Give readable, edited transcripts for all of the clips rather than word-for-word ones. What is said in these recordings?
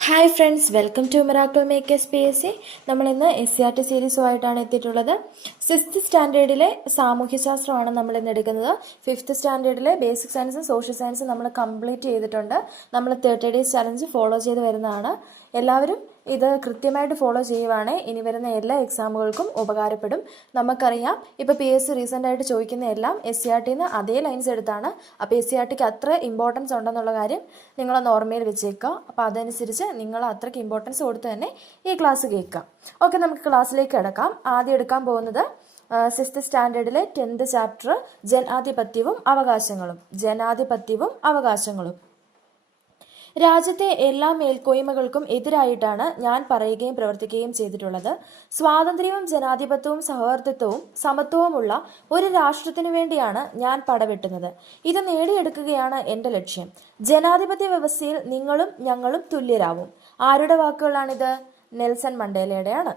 Hi friends, welcome to miracle makers PSC. നമ്മളിന്ന് SCRT സീരീസുമായിട്ടാണ് എത്തിയിട്ടുള്ളത്. 6th സ്റ്റാൻഡേർഡിലെ സാമൂഹ്യശാസ്ത്രമാണ് നമ്മളിന്ന് എടുക്കുന്നത്. 5th സ്റ്റാൻഡേർഡിലെ ബേസിക് സയൻസും സോഷ്യൽ സയൻസും നമ്മൾ കംപ്ലീറ്റ് ചെയ്തിട്ടുണ്ട്. നമ്മൾ 30 ഡേയ്സ് ചലഞ്ച് ഫോളോ ചെയ്ത് വരുന്നതാണ്. എല്ലാവരും ഇത് കൃത്യമായിട്ട് ഫോളോ ചെയ്യുവാണെങ്കിൽ ഇനി വരുന്ന എല്ലാ എക്സാമുകൾക്കും ഉപകാരപ്പെടും. നമുക്കറിയാം, ഇപ്പോൾ PSC റീസെൻ്റായിട്ട് ചോദിക്കുന്ന എല്ലാം SCRTന്ന് അതേ ലൈൻസ് എടുത്താണ്. അപ്പോൾ SCRTക്ക് അത്ര ഇമ്പോർട്ടൻസ് ഉണ്ടെന്നുള്ള കാര്യം നിങ്ങളൊന്ന് ഓർമ്മയിൽ വെച്ചേക്കുക. അപ്പോൾ അതനുസരിച്ച് നിങ്ങൾ അത്രയ്ക്ക് ഇമ്പോർട്ടൻസ് കൊടുത്ത് തന്നെ ഈ ക്ലാസ് കേൾക്കുക. ഓക്കെ, നമുക്ക് ക്ലാസ്സിലേക്ക് കിടക്കാം. ആദ്യം എടുക്കാൻ പോകുന്നത് 6th സ്റ്റാൻഡേർഡിലെ 10th ചാപ്റ്റർ ജനാധിപത്യവും അവകാശങ്ങളും. രാജ്യത്തെ എല്ലാ മേൽക്കോയ്മകൾക്കും എതിരായിട്ടാണ് ഞാൻ പറയുകയും പ്രവർത്തിക്കുകയും ചെയ്തിട്ടുള്ളത്. സ്വാതന്ത്ര്യവും ജനാധിപത്യവും സഹവർത്തിത്വവും സമത്വവുമുള്ള ഒരു രാഷ്ട്രത്തിനു വേണ്ടിയാണ് ഞാൻ പടവെട്ടുന്നത്. ഇത് നേടിയെടുക്കുകയാണ് എൻ്റെ ലക്ഷ്യം. ജനാധിപത്യ വ്യവസ്ഥയിൽ നിങ്ങളും ഞങ്ങളും തുല്യരാവും. ആരുടെ വാക്കുകളാണിത്? നെൽസൺ മണ്ടേലയുടെയാണ്.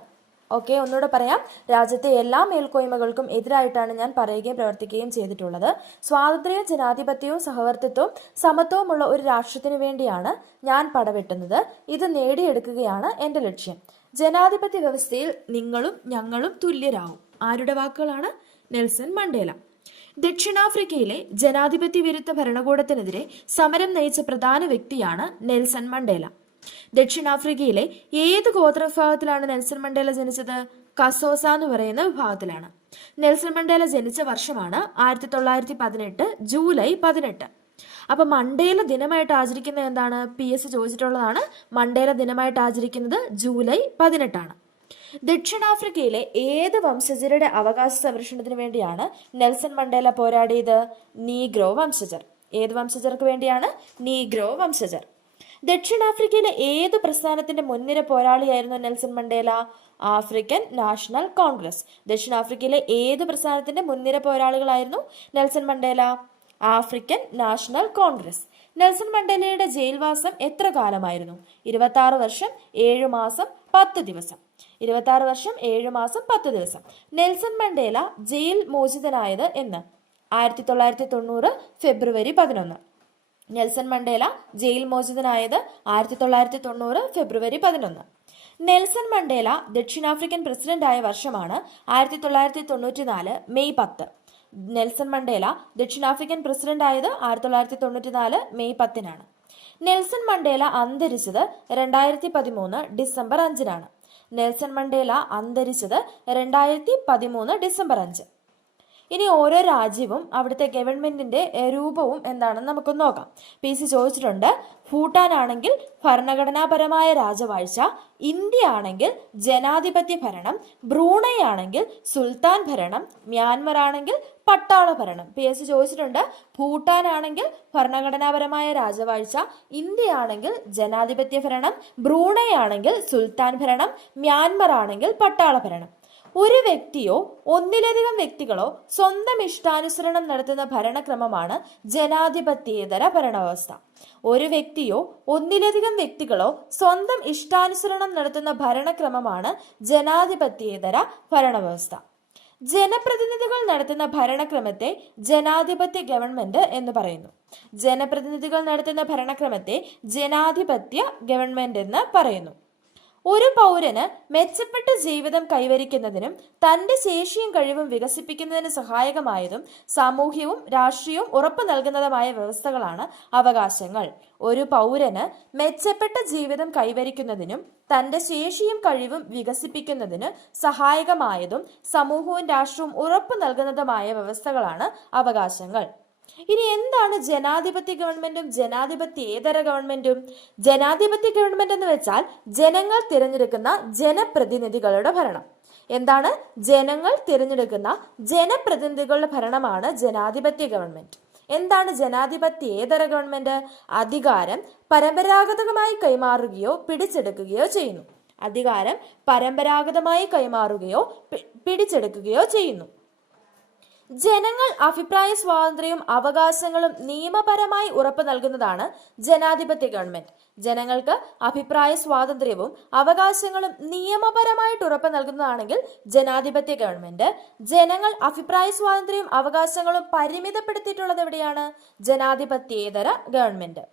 ഓക്കെ, ഒന്നുകൂടെ പറയാം. രാജ്യത്തെ എല്ലാ മേൽക്കോയ്മകൾക്കും എതിരായിട്ടാണ് ഞാൻ പറയുകയും പ്രവർത്തിക്കുകയും ചെയ്തിട്ടുള്ളത്. സ്വാതന്ത്ര്യവും ജനാധിപത്യവും സഹവർത്തിത്വവും സമത്വവുമുള്ള ഒരു രാഷ്ട്രത്തിനു വേണ്ടിയാണ് ഞാൻ പടവെട്ടുന്നത്. ഇത് നേടിയെടുക്കുകയാണ് എൻ്റെ ലക്ഷ്യം. ജനാധിപത്യ വ്യവസ്ഥയിൽ നിങ്ങളും ഞങ്ങളും തുല്യരാവും. ആരുടെ വാക്കുകളാണ്? Nelson Mandela. ദക്ഷിണാഫ്രിക്കയിലെ ജനാധിപത്യ വിരുദ്ധ ഭരണകൂടത്തിനെതിരെ സമരം നയിച്ച പ്രധാന വ്യക്തിയാണ് നെൽസൺ മണ്ടേല. ദക്ഷിണാഫ്രിക്കയിലെ ഏത് ഗോത്രവിഭാഗത്തിലാണ് നെൽസൺ മണ്ടേല ജനിച്ചത്? കസോസ എന്ന് പറയുന്ന വിഭാഗത്തിലാണ്. നെൽസൺ മണ്ടേല ജനിച്ച വർഷമാണ് 1918 ജൂലൈ 18. അപ്പൊ മണ്ടേല ദിനമായിട്ട് ആചരിക്കുന്നത് എന്താണ്? PSC ചോദിച്ചിട്ടുള്ളതാണ്. മണ്ടേല ദിനമായിട്ട് ആചരിക്കുന്നത് ജൂലൈ 18. ദക്ഷിണാഫ്രിക്കയിലെ ഏത് വംശജരുടെ അവകാശ സംരക്ഷണത്തിന് വേണ്ടിയാണ് നെൽസൺ മണ്ടേല പോരാടിയത്? നീഗ്രോ വംശജർ. ഏത് വംശജർക്ക് വേണ്ടിയാണ്? നീഗ്രോ വംശജർ. ദക്ഷിണാഫ്രിക്കയിലെ ഏത് പ്രസ്ഥാനത്തിന്റെ മുൻനിര പോരാളിയായിരുന്നു Nelson Mandela? African National Congress. ദക്ഷിണാഫ്രിക്കയിലെ ഏത് പ്രസ്ഥാനത്തിന്റെ മുൻനിര പോരാളികളായിരുന്നു Nelson Mandela? African National Congress. Nelson മണ്ടേലയുടെ ജയിൽവാസം എത്ര കാലമായിരുന്നു? 26 വർഷം 7 മാസം 10 ദിവസം. 26 വർഷം 7 മാസം 10 ദിവസം. നെൽസൺ മണ്ടേല ജയിൽ മോചിതനായത് എന്ന്? 1990 ഫെബ്രുവരി 11. നെൽസൺ മണ്ടേല ജയിൽ മോചിതനായത് 1990 ഫെബ്രുവരി 11. നെൽസൺ മണ്ടേല ദക്ഷിണാഫ്രിക്കൻ പ്രസിഡന്റ് ആയ വർഷമാണ് 1994 മെയ് 10. നെൽസൺ മണ്ടേല ദക്ഷിണാഫ്രിക്കൻ പ്രസിഡന്റ് ആയത് 1994 മെയ് 10-നാണ്. നെൽസൺ മണ്ടേല അന്തരിച്ചത് 2013 ഡിസംബർ 5-നാണ്. നെൽസൺ മണ്ടേല അന്തരിച്ചത് 2013 ഡിസംബർ 5. ഇനി ഓരോ രാജ്യവും അവിടുത്തെ ഗവൺമെന്റിന്റെ രൂപവും എന്താണെന്ന് നമുക്കൊന്ന് നോക്കാം. PSC ചോദിച്ചിട്ടുണ്ട്. ഭൂട്ടാൻ ആണെങ്കിൽ ഭരണഘടനാപരമായ രാജവാഴ്ച, ഇന്ത്യ ആണെങ്കിൽ ജനാധിപത്യ ഭരണം, ബ്രൂണൈ ആണെങ്കിൽ സുൽത്താൻ ഭരണം, മ്യാൻമർ ആണെങ്കിൽ പട്ടാള ഭരണം. PSC ചോദിച്ചിട്ടുണ്ട്. ഭൂട്ടാൻ ആണെങ്കിൽ ഭരണഘടനാപരമായ രാജവാഴ്ച, ഇന്ത്യ ആണെങ്കിൽ ജനാധിപത്യ ഭരണം, ബ്രൂണൈ ആണെങ്കിൽ സുൽത്താൻ ഭരണം, മ്യാൻമർ ആണെങ്കിൽ പട്ടാള ഭരണം. ഒരു വ്യക്തിയോ ഒന്നിലധികം വ്യക്തികളോ സ്വന്തം ഇഷ്ടാനുസരണം നടത്തുന്ന ഭരണക്രമമാണ് ജനാധിപത്യേതര ഭരണവ്യവസ്ഥ. ഒരു വ്യക്തിയോ ഒന്നിലധികം വ്യക്തികളോ സ്വന്തം ഇഷ്ടാനുസരണം നടത്തുന്ന ഭരണക്രമമാണ് ജനാധിപത്യേതര ഭരണവ്യവസ്ഥ. ജനപ്രതിനിധികൾ നടത്തുന്ന ഭരണക്രമത്തെ ജനാധിപത്യ ഗവൺമെന്റ് എന്ന് പറയുന്നു. ജനപ്രതിനിധികൾ നടത്തുന്ന ഭരണക്രമത്തെ ജനാധിപത്യ ഗവൺമെന്റ് എന്ന് പറയുന്നു. ഒരു പൗരന് മെച്ചപ്പെട്ട ജീവിതം കൈവരിക്കുന്നതിനും തന്റെ ശേഷിയും കഴിവും വികസിപ്പിക്കുന്നതിന് സഹായകമായതും സാമൂഹ്യവും രാഷ്ട്രീയവും ഉറപ്പു നൽകുന്നതുമായ വ്യവസ്ഥകളാണ് അവകാശങ്ങൾ. ഒരു പൗരന് മെച്ചപ്പെട്ട ജീവിതം കൈവരിക്കുന്നതിനും തന്റെ ശേഷിയും കഴിവും വികസിപ്പിക്കുന്നതിന് സഹായകമായതും സമൂഹവും രാഷ്ട്രവും ഉറപ്പു നൽകുന്നതുമായ വ്യവസ്ഥകളാണ് അവകാശങ്ങൾ. ഇനി എന്താണ് ജനാധിപത്യ ഗവൺമെന്റും ജനാധിപത്യേതര ഗവൺമെന്റും? ജനാധിപത്യ ഗവൺമെന്റ് എന്ന് വെച്ചാൽ ജനങ്ങൾ തിരഞ്ഞെടുക്കുന്ന ജനപ്രതിനിധികളുടെ ഭരണം. എന്താണ്? ജനങ്ങൾ തിരഞ്ഞെടുക്കുന്ന ജനപ്രതിനിധികളുടെ ഭരണമാണ് ജനാധിപത്യ ഗവൺമെന്റ്. എന്താണ് ജനാധിപത്യേതര ഗവൺമെന്റ്? അധികാരം പരമ്പരാഗതമായി കൈമാറുകയോ പിടിച്ചെടുക്കുകയോ ചെയ്യുന്നു. അധികാരം പരമ്പരാഗതമായി കൈമാറുകയോ പിടിച്ചെടുക്കുകയോ ചെയ്യുന്നു. ജനങ്ങൾ അഭിപ്രായ സ്വാതന്ത്ര്യവും അവകാശങ്ങളും നിയമപരമായി ഉറപ്പു നൽകുന്നതാണ് ജനാധിപത്യ ഗവൺമെന്റ്. ജനങ്ങൾക്ക് അഭിപ്രായ സ്വാതന്ത്ര്യവും അവകാശങ്ങളും നിയമപരമായിട്ട് ഉറപ്പു നൽകുന്നതാണെങ്കിൽ ജനാധിപത്യ ഗവൺമെന്റ്. ജനങ്ങൾ അഭിപ്രായ സ്വാതന്ത്ര്യവും അവകാശങ്ങളും പരിമിതപ്പെടുത്തിയിട്ടുള്ളത് എവിടെയാണ്? ജനാധിപത്യേതര ഗവൺമെന്റ്.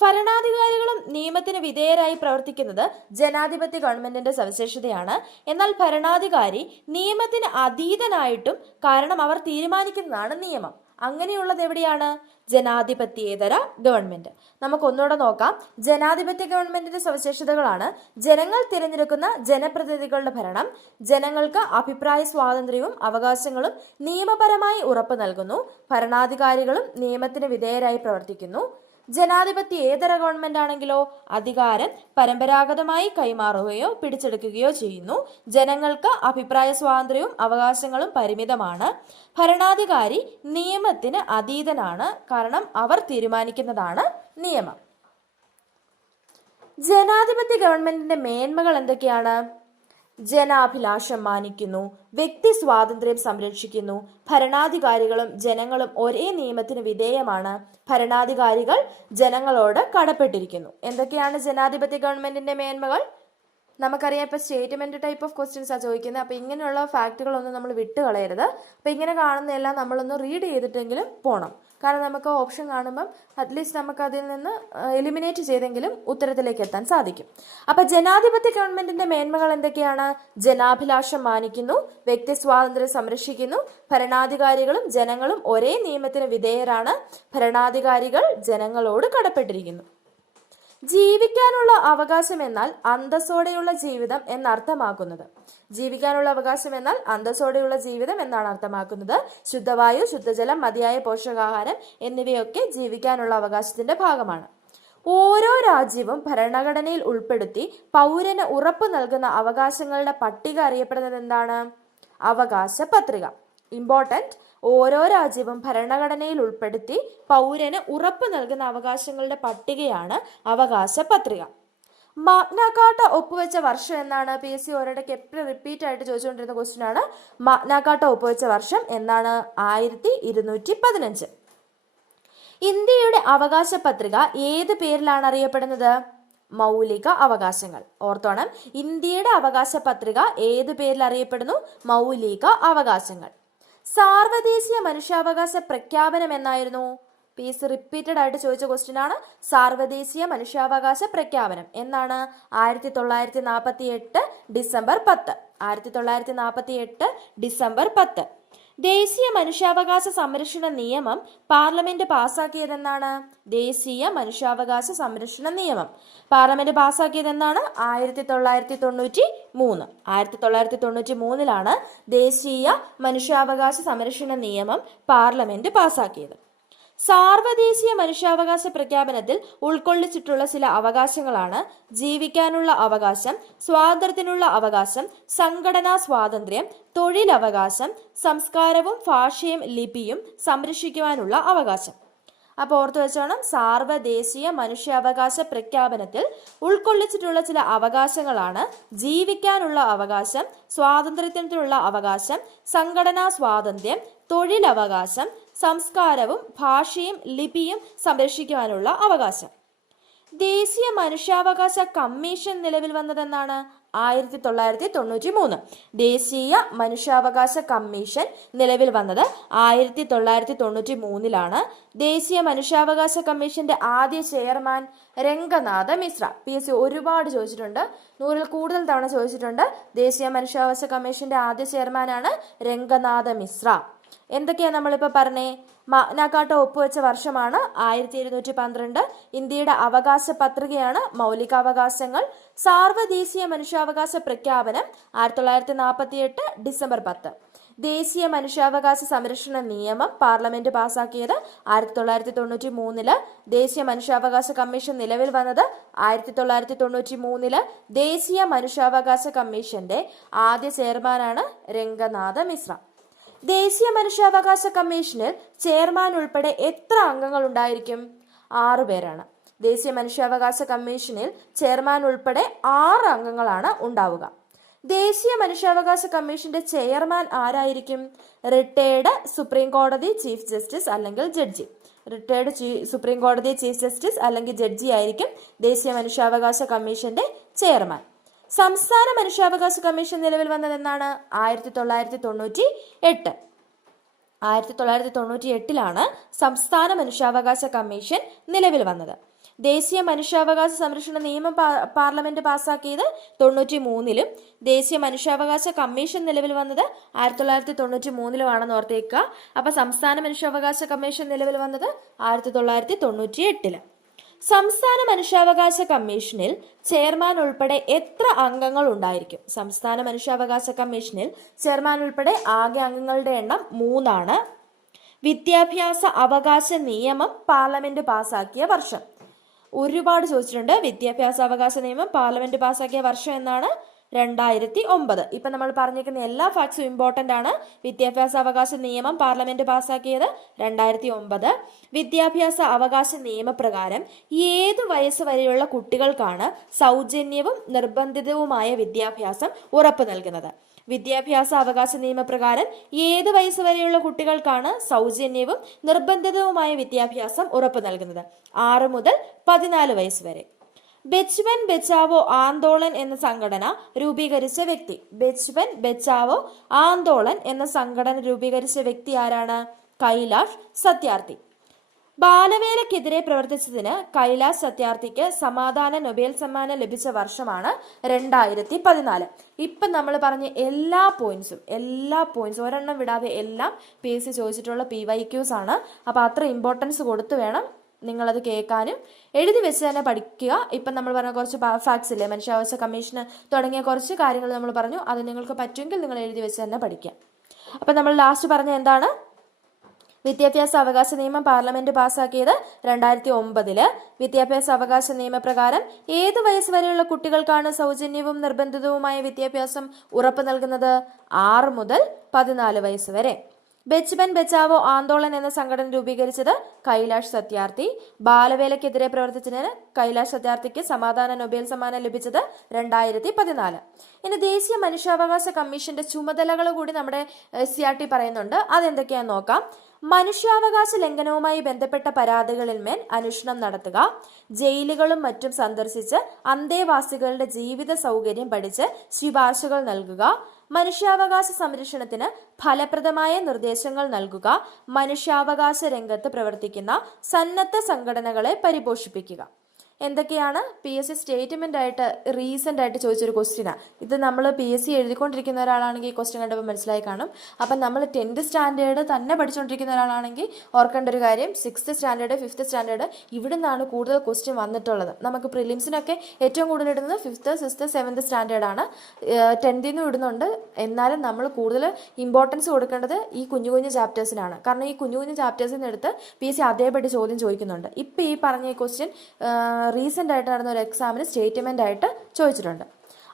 ഭരണാധികാരികളും നിയമത്തിന് വിധേയരായി പ്രവർത്തിക്കുന്നത് ജനാധിപത്യ ഗവൺമെന്റിന്റെ സവിശേഷതയാണ്. എന്നാൽ ഭരണാധികാരി നിയമത്തിന് അതീതനായിട്ടും, കാരണം അവർ തീരുമാനിക്കുന്നതാണ് നിയമം. അങ്ങനെയുള്ളത് എവിടെയാണ്? ജനാധിപത്യേതര ഗവൺമെന്റ്. നമുക്കൊന്നുകൂടെ നോക്കാം. ജനാധിപത്യ ഗവൺമെന്റിന്റെ സവിശേഷതകളാണ്: ജനങ്ങൾ തിരഞ്ഞെടുക്കുന്ന ജനപ്രതിനിധികളുടെ ഭരണം, ജനങ്ങൾക്ക് അഭിപ്രായ സ്വാതന്ത്ര്യവും അവകാശങ്ങളും നിയമപരമായി ഉറപ്പു നൽകുന്നു, ഭരണാധികാരികളും നിയമത്തിന് വിധേയരായി പ്രവർത്തിക്കുന്നു. ജനാധിപത്യേതര ഗവൺമെന്റ് ആണെങ്കിലോ അധികാരം പരമ്പരാഗതമായി കൈമാറുകയോ പിടിച്ചെടുക്കുകയോ ചെയ്യുന്നു, ജനങ്ങൾക്ക് അഭിപ്രായ സ്വാതന്ത്ര്യവും അവകാശങ്ങളും പരിമിതമാണ്, ഭരണാധികാരി നിയമത്തിന് അതീതനാണ്, കാരണം അവർ തീരുമാനിക്കുന്നതാണ് നിയമം. ജനാധിപത്യ ഗവൺമെന്റിന്റെ മേന്മകൾ എന്തൊക്കെയാണ്? ജനാഭിലാഷം മാനിക്കുന്നു, വ്യക്തി സ്വാതന്ത്ര്യം സംരക്ഷിക്കുന്നു, ഭരണാധികാരികളും ജനങ്ങളും ഒരേ നിയമത്തിന് വിധേയമാണ്, ഭരണാധികാരികൾ ജനങ്ങളോട് കടപ്പെട്ടിരിക്കുന്നു. എന്തൊക്കെയാണ് ജനാധിപത്യ ഗവൺമെന്റിന്റെ മേന്മകൾ? നമുക്കറിയാം, ഇപ്പൊ സ്റ്റേറ്റ്മെന്റ് ടൈപ്പ് ഓഫ് ക്വസ്റ്റ്യൻസ് ആണ് ചോദിക്കുന്നത്. അപ്പൊ ഇങ്ങനെയുള്ള ഫാക്ടുകളൊന്നും നമ്മൾ വിട്ടുകളയരുത്. അപ്പൊ ഇങ്ങനെ കാണുന്നതെല്ലാം നമ്മളൊന്ന് റീഡ് ചെയ്തിട്ടെങ്കിലും പോകണം. കാരണം നമുക്ക് ഓപ്ഷൻ കാണുമ്പം അറ്റ്ലീസ്റ്റ് നമുക്ക് അതിൽ നിന്ന് എലിമിനേറ്റ് ചെയ്തെങ്കിലും ഉത്തരത്തിലേക്ക് എത്താൻ സാധിക്കും. അപ്പൊ ജനാധിപത്യ ഗവൺമെന്റിന്റെ മേന്മകൾ എന്തൊക്കെയാണ്? ജനാഭിലാഷം മാനിക്കുന്നു, വ്യക്തി സ്വാതന്ത്ര്യം സംരക്ഷിക്കുന്നു, ഭരണാധികാരികളും ജനങ്ങളും ഒരേ നിയമത്തിന് വിധേയരാണ്, ഭരണാധികാരികൾ ജനങ്ങളോട് കടപ്പെട്ടിരിക്കുന്നു. ജീവിക്കാനുള്ള അവകാശം എന്നാൽ അന്തസ്സോടെയുള്ള ജീവിതം എന്നർത്ഥമാക്കുന്നത്. ജീവിക്കാനുള്ള അവകാശം എന്നാൽ അന്തസ്സോടെയുള്ള ജീവിതം എന്നാണ് അർത്ഥമാക്കുന്നത്. ശുദ്ധവായു, ശുദ്ധജലം, മതിയായ പോഷകാഹാരം എന്നിവയൊക്കെ ജീവിക്കാനുള്ള അവകാശത്തിന്റെ ഭാഗമാണ്. ഓരോ രാജ്യവും ഭരണഘടനയിൽ ഉൾപ്പെടുത്തി പൗരന് ഉറപ്പു നൽകുന്ന അവകാശങ്ങളുടെ പട്ടിക അറിയപ്പെടുന്നത് എന്താണ്? അവകാശ പത്രിക. ഇമ്പോർട്ടൻറ്റ്. ഓരോ രാജ്യവും ഭരണഘടനയിൽ ഉൾപ്പെടുത്തി പൗരന് ഉറപ്പു നൽകുന്ന അവകാശങ്ങളുടെ പട്ടികയാണ് അവകാശ പത്രിക. മാഗ്ന കാർട്ട ഒപ്പുവെച്ച വർഷം എന്നാണ്? PSC ഒരിടയ്ക്ക് എപ്പോഴും റിപ്പീറ്റ് ആയിട്ട് ചോദിച്ചുകൊണ്ടിരുന്ന ക്വസ്റ്റ്യൻ ആണ്. മാഗ്ന കാർട്ട ഒപ്പുവെച്ച വർഷം എന്നാണ്? 1215. ഇന്ത്യയുടെ അവകാശ പത്രിക ഏത് പേരിലാണ് അറിയപ്പെടുന്നത്? മൗലിക അവകാശങ്ങൾ. ഓർത്തോണം, ഇന്ത്യയുടെ അവകാശ പത്രിക ഏത് പേരിൽ അറിയപ്പെടുന്നു? മൗലിക അവകാശങ്ങൾ. സാർവദേശീയ മനുഷ്യാവകാശ പ്രഖ്യാപനം എന്നായിരുന്നു? PSC റിപ്പീറ്റഡ് ആയിട്ട് ചോദിച്ച ക്വസ്റ്റ്യൻ ആണ്. സാർവദേശീയ മനുഷ്യാവകാശ പ്രഖ്യാപനം എന്നാണ്? 1948 ഡിസംബർ 10. 1948 ഡിസംബർ 10. ദേശീയ മനുഷ്യാവകാശ സംരക്ഷണ നിയമം പാർലമെന്റ് പാസാക്കിയതെന്നാണ്? ദേശീയ മനുഷ്യാവകാശ സംരക്ഷണ നിയമം പാർലമെന്റ് പാസാക്കിയതെന്നാണ്? 1993. 1993 ദേശീയ മനുഷ്യാവകാശ സംരക്ഷണ നിയമം പാർലമെന്റ് പാസാക്കിയത്. സാർവദേശീയ മനുഷ്യാവകാശ പ്രഖ്യാപനത്തിൽ ഉൾക്കൊള്ളിച്ചിട്ടുള്ള ചില അവകാശങ്ങളാണ്: ജീവിക്കാനുള്ള അവകാശം, സ്വാതന്ത്ര്യത്തിനുള്ള അവകാശം, സംഘടനാ സ്വാതന്ത്ര്യം, തൊഴിലവകാശം, സംസ്കാരവും ഭാഷയും ലിപിയും സംരക്ഷിക്കുവാനുള്ള അവകാശം. അപ്പോൾ ഓർത്തു വെച്ചോണം, സാർവദേശീയ മനുഷ്യാവകാശ പ്രഖ്യാപനത്തിൽ ഉൾക്കൊള്ളിച്ചിട്ടുള്ള ചില അവകാശങ്ങളാണ്: ജീവിക്കാനുള്ള അവകാശം, സ്വാതന്ത്ര്യത്തിനുള്ള അവകാശം, സംഘടനാ സ്വാതന്ത്ര്യം, തൊഴിലവകാശം, സംസ്കാരവും ഭാഷയും ലിപിയും സംരക്ഷിക്കുവാനുള്ള അവകാശം. ദേശീയ മനുഷ്യാവകാശ കമ്മീഷൻ നിലവിൽ വന്നതെന്നാണ്? 1993. ദേശീയ മനുഷ്യാവകാശ കമ്മീഷൻ നിലവിൽ വന്നത് 1993. ദേശീയ മനുഷ്യാവകാശ കമ്മീഷന്റെ ആദ്യ ചെയർമാൻ രംഗനാഥ മിശ്ര. PSC ഒരുപാട് ചോദിച്ചിട്ടുണ്ട്, 100-ൽ കൂടുതൽ തവണ ചോദിച്ചിട്ടുണ്ട്. ദേശീയ മനുഷ്യാവകാശ കമ്മീഷന്റെ ആദ്യ ചെയർമാനാണ് രംഗനാഥ മിശ്ര. എന്തൊക്കെയാണ് നമ്മളിപ്പോൾ പറഞ്ഞേ? മാഗ്ന കാർട്ട ഒപ്പുവെച്ച വർഷമാണ് 1212. ഇന്ത്യയുടെ അവകാശ പത്രികയാണ് മൗലികാവകാശങ്ങൾ. സാർവദേശീയ മനുഷ്യാവകാശ പ്രഖ്യാപനം 1948 ഡിസംബർ 10. ദേശീയ മനുഷ്യാവകാശ സംരക്ഷണ നിയമം പാർലമെന്റ് പാസാക്കിയത് 1993. ദേശീയ മനുഷ്യാവകാശ കമ്മീഷൻ നിലവിൽ വന്നത് 1993. ദേശീയ മനുഷ്യാവകാശ കമ്മീഷന്റെ ആദ്യ ചെയർമാനാണ് രംഗനാഥ മിശ്ര. ദേശീയ മനുഷ്യാവകാശ കമ്മീഷനിൽ ചെയർമാൻ ഉൾപ്പെടെ എത്ര അംഗങ്ങൾ ഉണ്ടായിരിക്കും? 6 പേരാണ്. ദേശീയ മനുഷ്യാവകാശ കമ്മീഷനിൽ ചെയർമാൻ ഉൾപ്പെടെ 6 അംഗങ്ങളാണ് ഉണ്ടാവുക. ദേശീയ മനുഷ്യാവകാശ കമ്മീഷന്റെ ചെയർമാൻ ആരായിരിക്കും? റിട്ടയർഡ് സുപ്രീം കോടതി ചീഫ് ജസ്റ്റിസ് അല്ലെങ്കിൽ ജഡ്ജി. റിട്ടയർഡ് സുപ്രീം കോടതി ചീഫ് ജസ്റ്റിസ് അല്ലെങ്കിൽ ജഡ്ജി ആയിരിക്കും ദേശീയ മനുഷ്യാവകാശ കമ്മീഷന്റെ ചെയർമാൻ. സംസ്ഥാന മനുഷ്യാവകാശ കമ്മീഷൻ നിലവിൽ വന്നതെന്നാണ്? 1998. 1998 സംസ്ഥാന മനുഷ്യാവകാശ കമ്മീഷൻ നിലവിൽ വന്നത്. ദേശീയ മനുഷ്യാവകാശ സംരക്ഷണ നിയമം പാർലമെന്റ് പാസ്സാക്കിയത് 93-ലും ദേശീയ മനുഷ്യാവകാശ കമ്മീഷൻ നിലവിൽ വന്നത് 1993-ലുമാണെന്ന് ഓർത്തേക്കുക. അപ്പൊ സംസ്ഥാന മനുഷ്യാവകാശ കമ്മീഷൻ നിലവിൽ വന്നത് 1998-ല്. സംസ്ഥാന മനുഷ്യാവകാശ കമ്മീഷനിൽ ചെയർമാൻ ഉൾപ്പെടെ എത്ര അംഗങ്ങൾ ഉണ്ടായിരിക്കും? സംസ്ഥാന മനുഷ്യാവകാശ കമ്മീഷനിൽ ചെയർമാൻ ഉൾപ്പെടെ ആകെ അംഗങ്ങളുടെ എണ്ണം 3 വിദ്യാഭ്യാസ അവകാശ നിയമം പാർലമെന്റ് പാസാക്കിയ വർഷം. ഒരുപാട് ചോദിച്ചിട്ടുണ്ട്. വിദ്യാഭ്യാസ അവകാശ നിയമം പാർലമെന്റ് പാസാക്കിയ വർഷം എന്നാണ് 2009. ഇപ്പൊ നമ്മൾ പറഞ്ഞിരിക്കുന്ന എല്ലാ ഫാക്ട്സും ഇമ്പോർട്ടന്റ് ആണ്. വിദ്യാഭ്യാസ അവകാശ നിയമം പാർലമെന്റ് പാസാക്കിയത് 2009. വിദ്യാഭ്യാസ അവകാശ നിയമപ്രകാരം ഏതു വയസ്സ് വരെയുള്ള കുട്ടികൾക്കാണ് സൗജന്യവും നിർബന്ധിതവുമായ വിദ്യാഭ്യാസം ഉറപ്പു നൽകുന്നത്? വിദ്യാഭ്യാസ അവകാശ നിയമപ്രകാരം ഏത് വയസ്സ് വരെയുള്ള കുട്ടികൾക്കാണ് സൗജന്യവും നിർബന്ധിതവുമായ വിദ്യാഭ്യാസം ഉറപ്പു നൽകുന്നത്? 6 മുതൽ 14 വയസ്സ് വരെ. ബച്പൻ ബച്ചാവോ ആന്തോളൻ എന്ന സംഘടന രൂപീകരിച്ച വ്യക്തി. ബച്പൻ ബച്ചാവോ ആന്തോളൻ എന്ന സംഘടന രൂപീകരിച്ച വ്യക്തി ആരാണ്? കൈലാഷ് സത്യാർത്ഥി. ബാലവേലക്കെതിരെ പ്രവർത്തിച്ചതിന് കൈലാഷ് സത്യാർത്ഥിക്ക് സമാധാന നൊബേൽ സമ്മാനം ലഭിച്ച വർഷമാണ് 2014. ഇപ്പം നമ്മൾ പറഞ്ഞ എല്ലാ പോയിന്റ്സും ഒരെണ്ണം വിടാതെ എല്ലാം PSC ചോദിച്ചിട്ടുള്ള PYQs ആണ്. അപ്പോൾ അത്ര ഇമ്പോർട്ടൻസ് കൊടുത്തു വേണം നിങ്ങളത് കേൾക്കാനും എഴുതി വെച്ച് തന്നെ പഠിക്കുക. ഇപ്പം നമ്മൾ പറഞ്ഞ കുറച്ച് ഫാക്ട്സ് ഇല്ലേ, മനുഷ്യാവകാശ കമ്മീഷന് തുടങ്ങിയ കുറച്ച് കാര്യങ്ങൾ നമ്മൾ പറഞ്ഞു. അത് നിങ്ങൾക്ക് പറ്റുമെങ്കിൽ നിങ്ങൾ എഴുതി വെച്ച് തന്നെ പഠിക്കുക. അപ്പം നമ്മൾ ലാസ്റ്റ് പറഞ്ഞ എന്താണ്? വിദ്യാഭ്യാസ അവകാശ നിയമം പാർലമെന്റ് പാസ്സാക്കിയത് 2009. വിദ്യാഭ്യാസ അവകാശ നിയമപ്രകാരം ഏത് വയസ്സ് വരെയുള്ള കുട്ടികൾക്കാണ് സൗജന്യവും നിർബന്ധിതവുമായ വിദ്യാഭ്യാസം ഉറപ്പു നൽകുന്നത്? 6 മുതൽ 14 വയസ്സ് വരെ. ബച്പൻ ബച്ചാവോ ആന്തോളൻ എന്ന സംഘടന രൂപീകരിച്ചത് കൈലാഷ് സത്യാർത്ഥി. ബാലവേലക്കെതിരെ പ്രവർത്തിച്ചതിന് കൈലാഷ് സത്യാർത്ഥിക്ക് സമാധാന നൊബേൽ സമ്മാനം ലഭിച്ചത് 2014. ഇനി ദേശീയ മനുഷ്യാവകാശ കമ്മീഷന്റെ ചുമതലകൾ കൂടി നമ്മുടെ CRT പറയുന്നുണ്ട്. അതെന്തൊക്കെയാന്ന് നോക്കാം. മനുഷ്യാവകാശ ലംഘനവുമായി ബന്ധപ്പെട്ട പരാതികളിന്മേൽ അന്വേഷണം നടത്തുക, ജയിലുകളും മറ്റും സന്ദർശിച്ച് അന്തേവാസികളുടെ ജീവിത സൗകര്യം പഠിച്ച് ശുപാർശകൾ നൽകുക, മനുഷ്യാവകാശ സംരക്ഷണത്തിന് ഫലപ്രദമായ നിർദ്ദേശങ്ങൾ നൽകുക, മനുഷ്യാവകാശ രംഗത്ത് പ്രവർത്തിക്കുന്ന സന്നദ്ധ സംഘടനകളെ പരിപോഷിപ്പിക്കുക. എന്തൊക്കെയാണ്? PSC സ്റ്റേറ്റ്മെന്റ് ആയിട്ട് റീസെന്റ് ആയിട്ട് ചോദിച്ചൊരു ക്വസ്റ്റ്യനാണ് ഇത്. നമ്മൾ PSC എഴുതിക്കൊണ്ടിരിക്കുന്ന ഒരാളാണെങ്കിൽ ഈ ക്വസ്റ്റ്യൻ കണ്ടപ്പോൾ മനസ്സിലായി കാണും. അപ്പം നമ്മൾ 10th സ്റ്റാൻഡേർഡ് തന്നെ പഠിച്ചുകൊണ്ടിരിക്കുന്ന ഒരാളാണെങ്കിൽ ഓർക്കേണ്ട ഒരു കാര്യം, 6th സ്റ്റാൻഡേർഡ് 5th സ്റ്റാൻഡേർഡ് ഇവിടെ നിന്നാണ് കൂടുതൽ ക്വസ്റ്റ്യൻ വന്നിട്ടുള്ളത്. നമുക്ക് പ്രിലിംസിനൊക്കെ ഏറ്റവും കൂടുതൽ ഇടുന്നത് 5th 6th 7th സ്റ്റാൻഡേർഡ് ആണ്. 10th നിന്നും ഇടുന്നുണ്ട്. എന്നാലും നമ്മൾ കൂടുതൽ ഇമ്പോർട്ടൻസ് കൊടുക്കേണ്ടത് ഈ കുഞ്ഞു കുഞ്ഞു ചാപ്റ്റേഴ്സിനാണ്. കാരണം ഈ കുഞ്ഞു കുഞ്ഞു ചാപ്റ്റേഴ്സിൽ നിന്ന് എടുത്ത് PSC അതേപടി ചോദ്യം ചോദിക്കുന്നുണ്ട്. ഇപ്പം ഈ പറഞ്ഞ ഈ ക്വസ്റ്റ്യൻ റീസെൻ്റ് ആയിട്ട് നടന്ന ഒരു എക്സാമിന് സ്റ്റേറ്റ്മെൻ്റ് ആയിട്ട് ചോദിച്ചിട്ടുണ്ട്.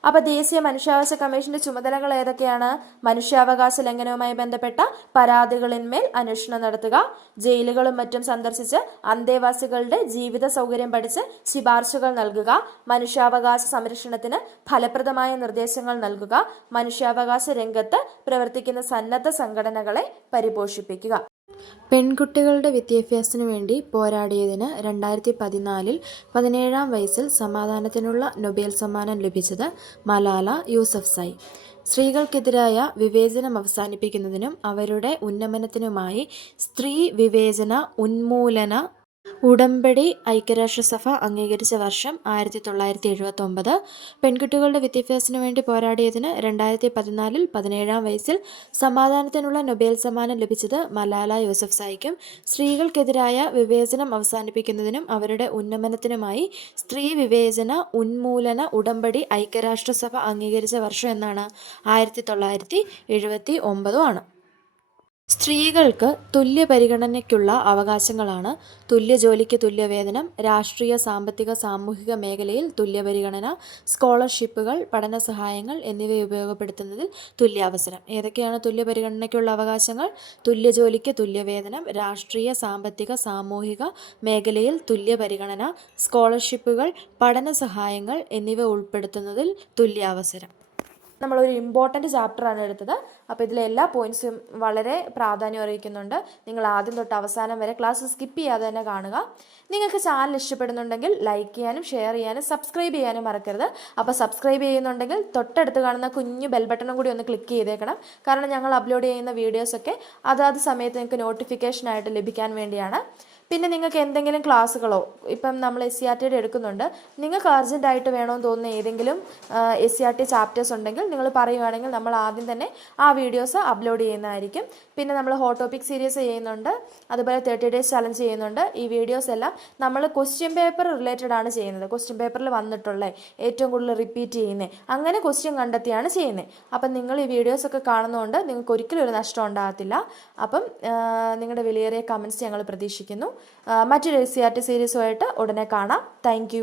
അപ്പോൾ ദേശീയ മനുഷ്യാവകാശ കമ്മീഷന്റെ ചുമതലകൾ ഏതൊക്കെയാണ്? മനുഷ്യാവകാശ ലംഘനവുമായി ബന്ധപ്പെട്ട പരാതികളിന്മേൽ അന്വേഷണം നടത്തുക, ജയിലുകളും മറ്റും സന്ദർശിച്ച് അന്തേവാസികളുടെ ജീവിത സൗകര്യം പഠിച്ച് ശുപാർശകൾ നൽകുക, മനുഷ്യാവകാശ സംരക്ഷണത്തിന് ഫലപ്രദമായ നിർദ്ദേശങ്ങൾ നൽകുക, മനുഷ്യാവകാശ രംഗത്ത് പ്രവർത്തിക്കുന്ന സന്നദ്ധ സംഘടനകളെ പരിപോഷിപ്പിക്കുക. പെൺകുട്ടികളുടെ വിദ്യാഭ്യാസത്തിനു വേണ്ടി പോരാടിയതിന് 2014 17-ാം വയസ്സിൽ സമാധാനത്തിനുള്ള നൊബേൽ സമ്മാനം ലഭിച്ചത് മലാല യൂസഫ്സായി. സ്ത്രീകൾക്കെതിരായ വിവേചനം അവസാനിപ്പിക്കുന്നതിനും അവരുടെ ഉന്നമനത്തിനുമായി സ്ത്രീ വിവേചന ഉന്മൂലന ഉടമ്പടി ഐക്യരാഷ്ട്രസഭ അംഗീകരിച്ച വർഷം 1979. പെൺകുട്ടികളുടെ വിദ്യാഭ്യാസത്തിനു വേണ്ടി പോരാടിയതിന് 2014 17-ാം വയസ്സിൽ സമാധാനത്തിനുള്ള നൊബേൽ സമ്മാനം ലഭിച്ചത് മലാല യൂസഫ്സായിക്കും. സ്ത്രീകൾക്കെതിരായ വിവേചനം അവസാനിപ്പിക്കുന്നതിനും അവരുടെ ഉന്നമനത്തിനുമായി സ്ത്രീ വിവേചന ഉന്മൂലന ഉടമ്പടി ഐക്യരാഷ്ട്രസഭ അംഗീകരിച്ച വർഷം എന്നാണ്? 1979 ആണ്. സ്ത്രീകൾക്ക് തുല്യ പരിഗണനയ്ക്കുള്ള അവകാശങ്ങളാണ് തുല്യ ജോലിക്ക് തുല്യവേതനം, രാഷ്ട്രീയ സാമ്പത്തിക സാമൂഹിക മേഖലയിൽ തുല്യപരിഗണന, സ്കോളർഷിപ്പുകൾ, പഠന സഹായങ്ങൾ എന്നിവ ഉപയോഗപ്പെടുത്തുന്നതിൽ തുല്യാവസരം. ഏതൊക്കെയാണ് തുല്യ പരിഗണനയ്ക്കുള്ള അവകാശങ്ങൾ? തുല്യ ജോലിക്ക് തുല്യവേതനം, രാഷ്ട്രീയ സാമ്പത്തിക സാമൂഹിക മേഖലയിൽ തുല്യ പരിഗണന, സ്കോളർഷിപ്പുകൾ, പഠന സഹായങ്ങൾ എന്നിവ ഉൾപ്പെടുത്തുന്നതിൽ തുല്യാവസരം. നമ്മളൊരു ഇമ്പോർട്ടൻറ്റ് ചാപ്റ്ററാണ് എടുത്തത്. അപ്പോൾ ഇതിലെ എല്ലാ പോയിൻറ്റ്സും വളരെ പ്രാധാന്യം അറിയിക്കുന്നുണ്ട്. നിങ്ങൾ ആദ്യം തൊട്ട് അവസാനം വരെ ക്ലാസ് സ്കിപ്പ് ചെയ്യാതെ തന്നെ കാണുക. നിങ്ങൾക്ക് ചാനൽ ഇഷ്ടപ്പെടുന്നുണ്ടെങ്കിൽ ലൈക്ക് ചെയ്യാനും ഷെയർ ചെയ്യാനും സബ്സ്ക്രൈബ് ചെയ്യാനും മറക്കരുത്. അപ്പോൾ സബ്സ്ക്രൈബ് ചെയ്യുന്നുണ്ടെങ്കിൽ തൊട്ടടുത്ത് കാണുന്ന കുഞ്ഞു ബെൽ ബട്ടണും കൂടി ഒന്ന് ക്ലിക്ക് ചെയ്തേക്കണം. കാരണം ഞങ്ങൾ അപ്ലോഡ് ചെയ്യുന്ന വീഡിയോസൊക്കെ അതാത് സമയത്ത് നിങ്ങൾക്ക് നോട്ടിഫിക്കേഷനായിട്ട് ലഭിക്കാൻ വേണ്ടിയാണ്. പിന്നെ നിങ്ങൾക്ക് എന്തെങ്കിലും ക്ലാസ്സുകളോ ഇപ്പം നമ്മൾ SCERT എടുക്കുന്നുണ്ട്, നിങ്ങൾക്ക് അർജൻറ്റായിട്ട് വേണമെന്ന് തോന്നുന്ന ഏതെങ്കിലും SCERT ചാപ്റ്റേഴ്സ് ഉണ്ടെങ്കിൽ നിങ്ങൾ പറയുവാണെങ്കിൽ നമ്മൾ ആദ്യം തന്നെ ആ വീഡിയോസ് അപ്ലോഡ് ചെയ്യുന്നതായിരിക്കും. പിന്നെ നമ്മൾ ഹോട്ട് ടോപ്പിക് സീരീസ് ചെയ്യുന്നുണ്ട്, അതുപോലെ 30 days ചലഞ്ച് ചെയ്യുന്നുണ്ട്. ഈ വീഡിയോസ് എല്ലാം നമ്മൾ ക്വസ്റ്റ്യൻ പേപ്പർ റിലേറ്റഡ് ആണ് ചെയ്യുന്നത്. ക്വസ്റ്റ്യൻ പേപ്പറിൽ വന്നിട്ടുള്ള ഏറ്റവും കൂടുതൽ റിപ്പീറ്റ് ചെയ്യുന്നത് അങ്ങനെ ക്വസ്റ്റ്യൻ കണ്ടെത്തിയാണ് ചെയ്യുന്നത്. അപ്പം നിങ്ങൾ ഈ വീഡിയോസൊക്കെ കാണുന്നതുകൊണ്ട് നിങ്ങൾക്ക് ഒരിക്കലും ഒരു നഷ്ടം ഉണ്ടാകത്തില്ല. അപ്പം നിങ്ങളുടെ വിലയേറിയ കമൻറ്റ്സ് ഞങ്ങൾ പ്രതീക്ഷിക്കുന്നു. മറ്റൊരു SCERT സീരീസുമായിട്ട് ഉടനെ കാണാം. താങ്ക്